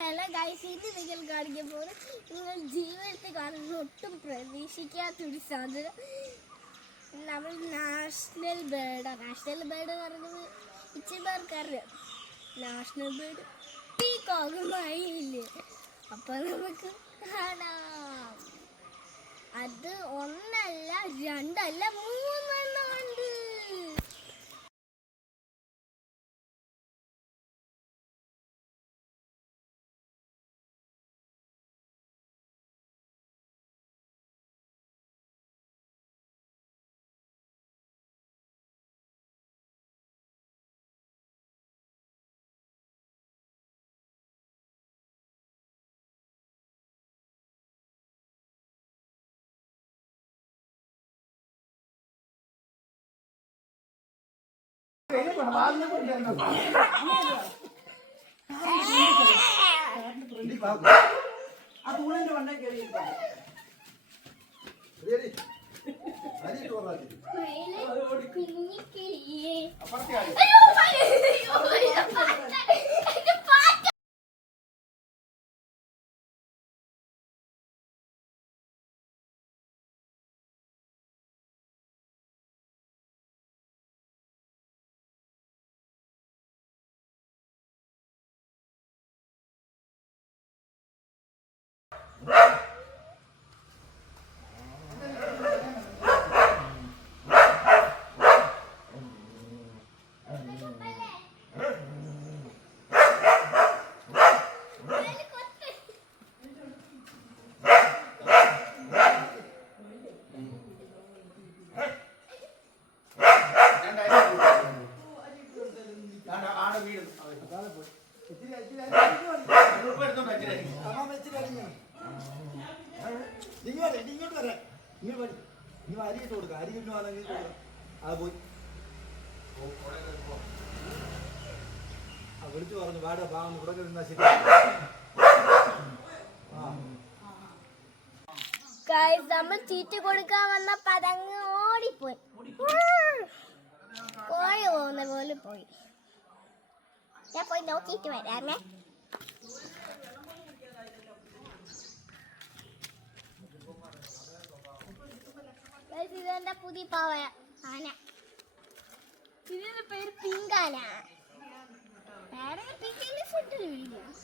Hello guys, ഇത് നിങ്ങൾ കാണിക്കുമ്പോൾ നിങ്ങൾ ജീവിതത്തിൽ കാണുന്ന ഒട്ടും പ്രതീക്ഷിക്കാത്തൊരു സാധനം. നമ്മൾ നാഷണൽ ബേർഡ് പറഞ്ഞത് ഇച്ചിരി പേർക്കറിയാം. National bird പീകോക്കുമായില്ലേ? അപ്പം നമുക്ക് കാണാം. അത് ഒന്നല്ല, രണ്ടല്ല, മൂന്നെണ്ണം ഉണ്ട്. അരിയിട്ട് കൊടുക്ക, അരിയിട്ട് വന്നെങ്കിൽ അത് പോയി വിളിച്ചു പറഞ്ഞു വാട ഭാഗം ഇവിടെ നിന്നാ ശരി. നമ്മൾ തീറ്റ കൊടുക്കാൻ വന്ന പതങ്ങ് ഓടിപ്പോയി. കോഴി പോകുന്ന പോലെ പോയി. ഞാൻ പോയി നോക്കിയിട്ട് വരാമേ. ഇതെന്റെ പുതിയ പാവ ആന. ഇതിന്റെ പേര് പിങ്കാന. വേറെ പിങ്കിന്റെ ഫുഡിൽ വിളിക്കാം.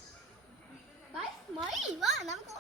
വാ നമുക്ക്